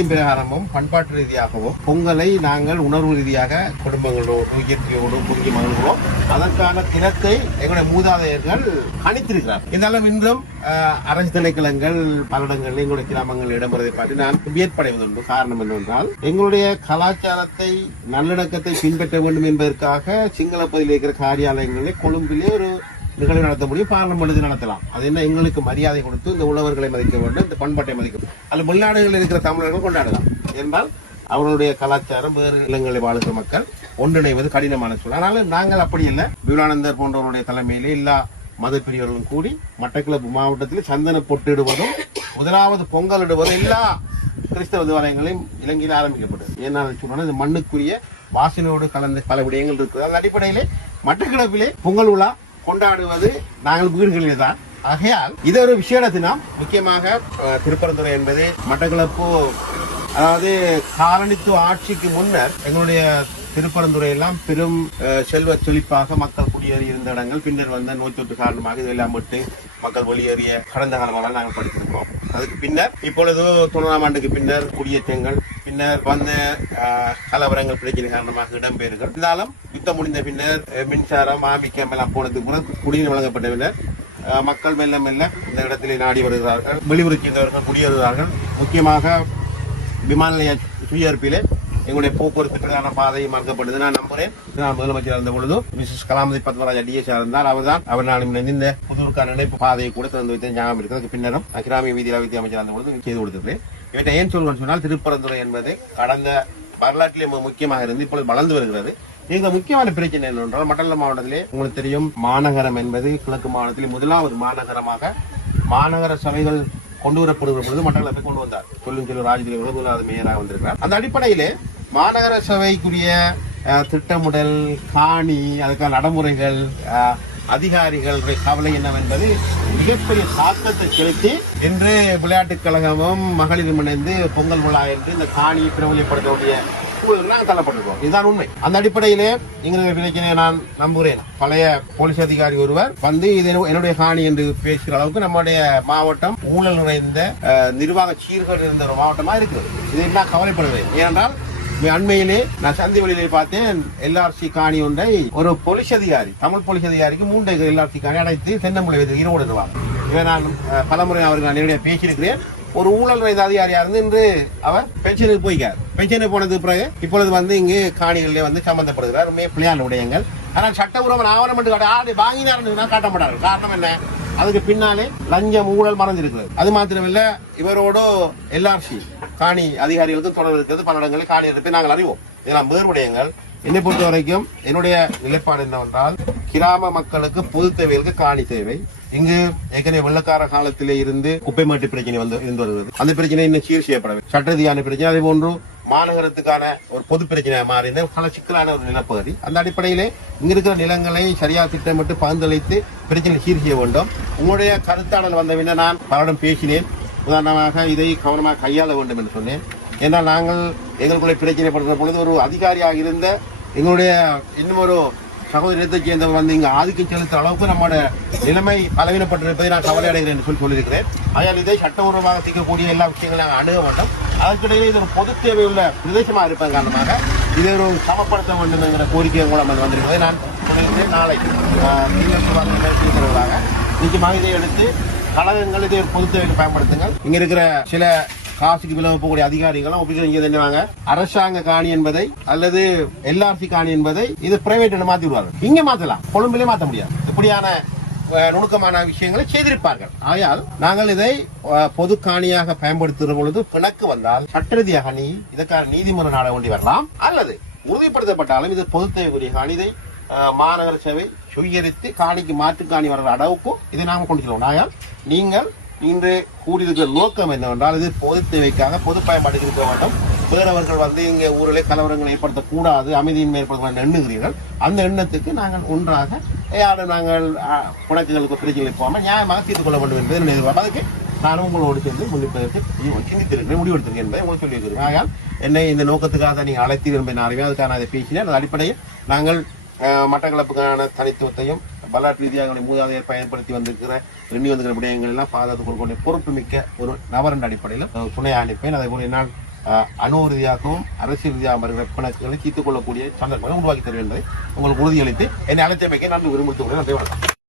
சமயத்தின் பிரகாரமும் பண்பாட்டு ரீதியாகவும் பொங்கலை நாங்கள் உணர்வு ரீதியாக குடும்பங்களோடு இயற்கையோடு குறுகிய மகன்களோ அதற்கான தினத்தை எங்களுடைய மூதாதையர்கள் அணித்திருக்கிறார் இருந்தாலும் இன்றும் அரசு திணைக்களங்கள் பல இடங்களில் எங்களுடைய கிராமங்களில் இடம்பெறுவதை பற்றி நான் வியப்படைவதுண்டு. காரணம் என்னவென்றால் எங்களுடைய கலாச்சாரத்தை நல்லிணக்கத்தை பின்பற்ற வேண்டும் என்பதற்காக சிங்கள பகுதியில் இருக்கிற காரியாலயங்களில் கொழும்பிலே ஒரு நிகழ்வு நடத்த முடியும் பார்லமெண்ட் நடத்தலாம். அது என்ன எங்களுக்கு மரியாதை கொடுத்து இந்த உழவர்களை மதிக்க வேண்டும் இந்த பண்பாட்டை மதிக்க அதில் அல்ல வெளிநாடுகளில் இருக்கிற தமிழர்கள் கொண்டாடலாம். என்றால் அவருடைய கலாச்சாரம் வேறு நிலங்களில் வாழ்கிற மக்கள் ஒன்றிணைவது கடினமான சூழல். ஆனாலும் நாங்கள் அப்படி இல்லை. விவேகானந்தர் போன்றவருடைய தலைமையிலே எல்லா மத பிரிவர்களும் கூடி மட்டக்கிளப்பு மாவட்டத்தில் சந்தன பொட்டிடுவதும் முதலாவது பொங்கல் இடுவதும் எல்லா கிறிஸ்தவ தேவாலயங்களையும் இலங்கையில் ஆரம்பிக்கப்பட்டது. ஏன்னா சொன்னால் இது மண்ணுக்குரிய வாசனையோடு கலந்து பல விடயங்கள் இருக்குது அந்த அடிப்படையிலே மட்டக்களப்பிலே பொங்கல் விழா கொண்டாடுவது நாங்கள் வீடுகளிலே தான். ஆகையால் இது ஒரு விசேட தினம் முக்கியமாக திருப்பரந்துறை என்பது மட்டக்களப்பு அதாவது காலனித்துவ ஆட்சிக்கு முன்னர் எங்களுடைய திருப்பரந்துறை எல்லாம் பெரும் செல்வ செழிப்பாக மக்கள் குடியேறி இருந்த இடங்கள் பின்னர் வந்த நோய் தொற்று காரணமாக இதெல்லாம் விட்டு மக்கள் வெளியேறிய கடந்த காலமாக நாங்கள் படித்திருக்கிறோம். அதுக்கு பின்னர் இப்பொழுது தொண்ணூறாம் ஆண்டுக்கு பின்னர் குடியேற்றங்கள் பின்னர் வந்த கலவரங்கள் பிரச்சனை காரணமாக இடம்பெயர்கள். இருந்தாலும் யுத்தம் முடிந்த பின்னர் மின்சாரம் ஆமிக்கம் எல்லாம் போனதுக்கு முன்னர் குடிநீர் வழங்கப்பட்ட பின்னர் மக்கள் மெல்ல மெல்ல இந்த இடத்திலே நாடி வருகிறார்கள் வெளியூருக்கு சென்றவர்கள் குடியேறுகிறார்கள். முக்கியமாக விமான நிலைய சுயர்ப்பிலே எங்களுடைய போக்குவரத்துக்கான பாதை மறக்கப்பட்டது. நான் நம்புறேன். நான் முதலமைச்சர் இருந்த பொழுது மிஸ்ஸஸ் கலாமதி பத்மராஜ் டிஎஸ் இருந்தார் அவர்தான் அவர் நான் இந்த புதூருக்கான இணைப்பு பாதையை கூட திறந்து வைத்த ஞாபகம் இருக்குது. அதுக்கு பின்னரும் கிராமிய வீதி அமைச்சர் இருந்த பொழுது செய்து கொடுத்திருக்கிறேன். இவற்றை ஏன் சொல்கிறேன் சொன்னால் திருப்பரந்துரை என்பது கடந்த வரலாற்றிலே முக்கியமாக இருந்து இப்பொழுது வளர்ந்து வருகிறது. இந்த முக்கியமான பிரச்சனை என்னவென்றால் மண்டல மாவட்டத்திலே உங்களுக்கு தெரியும் மாநகரம் என்பது கிழக்கு மாநிலத்திலே முதலாவது மாநகரமாக மாநகர சபைகள் கொண்டு வரப்படுகிற பொழுது மட்டக்களப்பை கொண்டு வந்தார். சொல்லும் சொல்லு ராஜதேவ முதலாவது மேயராக வந்திருக்கிறார். அந்த அடிப்படையிலே மாநகர சபைக்குரிய திட்டமிடல் காணி அதுக்கான நடைமுறைகள் அதிகாரிகளுடைய கவலை என்னவென்பது மிகப்பெரிய தாக்கத்தை செலுத்தி இன்று விளையாட்டுக் கழகமும் மகளிரும் இணைந்து பொங்கல் விழா என்று இந்த காணியை பிரபலியப்படுத்தக்கூடிய நாங்கள் தள்ளப்பட்டிருக்கோம் இதுதான் உண்மை. அந்த அடிப்படையிலே எங்களுடைய பிரச்சனையை நான் நம்புகிறேன். பழைய போலீஸ் அதிகாரி ஒருவர் வந்து இது என்னுடைய காணி என்று பேசுகிற அளவுக்கு நம்முடைய மாவட்டம் ஊழல் நிறைந்த நிர்வாக சீர்கேடு இருந்த ஒரு மாவட்டமா இருக்குது இதை நான் கவலைப்படுகிறேன். ஏனென்றால் அண்மையிலே நான் சந்தி வழியிலே பார்த்தேன் எல்ஆர்சி காணி ஒன்றை ஒரு போலீஸ் அதிகாரி தமிழ் போலீஸ் அதிகாரிக்கு மூன்று எல்ஆர்சி காணி அடைத்து தென்னமலை வைத்து ஈரோடு நிர்வாகம் இதை நான் பலமுறை அவருக்கு நான் நேரடியாக பேசியிருக்கிறேன். ஒரு ஊழல் வைத்த அதிகாரியா இருந்து இன்று அவர் பென்ஷனுக்கு போய்க்கார். பென்ஷனுக்கு போனதுக்கு பிறகு இப்பொழுது வந்து இங்கு காணிகளிலே வந்து சம்பந்தப்படுகிறார். உண்மையே பிள்ளையான விடயங்கள் ஆனால் சட்டபூர்வம் ஆவணம் என்று காட்ட ஆடு வாங்கினார் காட்ட மாட்டார்கள். காரணம் என்ன? அதுக்கு பின்னாலே லஞ்சம் ஊழல் மறந்திருக்கிறது அது மாத்திரமில்ல இவரோடு எல்ஆர்சி காணி அதிகாரிகளுக்கும் தொடர்பு இருக்கிறது. பல இடங்களில் காணி இருப்பதை நாங்கள் அறிவோம். இதெல்லாம் வேறுபடையங்கள். என்னை பொறுத்த வரைக்கும் என்னுடைய நிலைப்பாடு என்னவென்றால் கிராம மக்களுக்கு பொது தேவைகளுக்கு காணி தேவை. இங்கு ஏற்கனவே வெள்ளக்கார காலத்திலே இருந்து குப்பை மாட்டு பிரச்சனை வந்து இருந்து வருகிறது. அந்த பிரச்சனை இன்னும் சீர் செய்யப்படவில்லை. சட்டரீதியான பிரச்சனை. அதே போன்று மாநகரத்துக்கான ஒரு பொது பிரச்சனையாக மாறின பல சிக்கலான ஒரு நிலப்பகுதி. அந்த அடிப்படையிலே இங்க இருக்கிற நிலங்களை சரியாக திட்டமிட்டு பகிர்ந்தளித்து பிரச்சனை சீர் செய்ய வேண்டும். உங்களுடைய கருத்தாடல் வந்த பின்னர் நான் பலரிடம் பேசினேன். உதாரணமாக இதை கவனமாக கையாள வேண்டும் என்று சொன்னேன். ஏன்னால் நாங்கள் எங்களுக்குள்ளே பிரச்சனைப்படுகிற பொழுது ஒரு அதிகாரியாக இருந்த எங்களுடைய இன்னும் ஒரு சகோதரத்தை சேர்ந்தவர் வந்து இங்கே ஆதிக்கம் செலுத்த அளவுக்கு நம்மளோட நிலைமை பலவீனப்பட்டிருப்பதை நான் கவலை அடைகிறேன் என்று சொல்லி சொல்லியிருக்கிறேன். ஆகையால் இதை சட்டபூர்வமாக சிக்கக்கூடிய எல்லா விஷயங்களையும் நாங்கள் அணுக வேண்டும். அதற்கிடையே இது ஒரு பொது தேவை உள்ள பிரதேசமாக இருப்பதன் காரணமாக இதை ஒரு சமப்படுத்த வேண்டும் என்கிற கோரிக்கை கூட வந்து வந்திருக்கிறது நான் சொல்லியிருக்கிறேன். நாளை நிச்சயமாக இதை எடுத்து கழகங்கள் இதை பொதுத்தேவைக்கு பயன்படுத்துங்கள். இங்க இருக்கிற சில காசுக்கு விலை போகக்கூடிய அதிகாரிகளும் ஒப்பிட்டு இங்க தண்ணுவாங்க அரசாங்க காணி என்பதை அல்லது எல்ஆர்சி காணி என்பதை இது பிரைவேட் மாத்தி விடுவார்கள். இங்க மாத்தலாம். கொழும்பிலே மாத்த முடியாது. இப்படியான நுணுக்கமான விஷயங்களை செய்திருப்பார்கள். ஆயால் நாங்கள் இதை பொது காணியாக பயன்படுத்துகிற பொழுது பிணக்கு வந்தால் சட்டரீதியாக நீ இதற்கான நீதிமன்ற நாட வேண்டி வரலாம். அல்லது உறுதிப்படுத்தப்பட்டாலும் இது பொது தேவைக்குரிய காணி இதை மாநகர சபை சுயரித்து காணிக்கு மாற்று காணி வர்ற அளவுக்கும் இதை நாம் கொண்டு செல்வோம். ஆகையால் நீங்கள் இன்று கூடியிருக்கிற நோக்கம் என்னவென்றால் இது பொது தேவைக்காக பொது பயன்பாடு இருக்க வேண்டும். வேறவர்கள் வந்து இங்கே ஊரிலே கலவரங்களை ஏற்படுத்தக்கூடாது அமைதியின்மை ஏற்படுத்த எண்ணுகிறீர்கள். அந்த எண்ணத்துக்கு நாங்கள் ஒன்றாக யாரும் நாங்கள் அஹ், புணக்குகளுக்கு பிரச்சனை போகாமல் நியாயமாக தீர்த்து கொள்ள வேண்டும் என்பதை என்னுடைய அதுக்கு நானும் உங்களோடு சேர்ந்து முன்னிப்பதற்கு சிந்தித்திருக்கிறேன் முடிவெடுத்திருக்கேன் என்பதை உங்களுக்கு சொல்லியிருக்கிறேன். ஆகையால் என்னை இந்த நோக்கத்துக்காக நீங்கள் அழைத்தீர்கள் என்பதை நான் அறிவேன். அதுக்காக நான் அதை பேசினேன். அந்த அடிப்படையில் நாங்கள் மட்டக்களப்புக்கான தனித்துவத்தையும் வரலாற்று ரீதியாக எங்களுடைய மூதாதையர் பயன்படுத்தி வந்திருக்கிற எண்ணி வந்திருக்கிற விடயங்கள் எல்லாம் பாதுகாத்து கொள்கொண்ட பொறுப்பு மிக்க ஒரு நபர் என்ற அடிப்படையில் துணையை துணை அனுப்பேன் அதே போல என்னால் அணு ரீதியாகவும் அரசியல் ரீதியாக வருகிற பிணக்குகளை தீர்த்துக் கொள்ளக்கூடிய சந்தர்ப்பங்களை உருவாக்கி தருவேன் என்பதை உங்களுக்கு உறுதியளித்து என்னை அழைத்தமைக்க நன்றி விரும்புகிறேன் நன்றி வணக்கம்.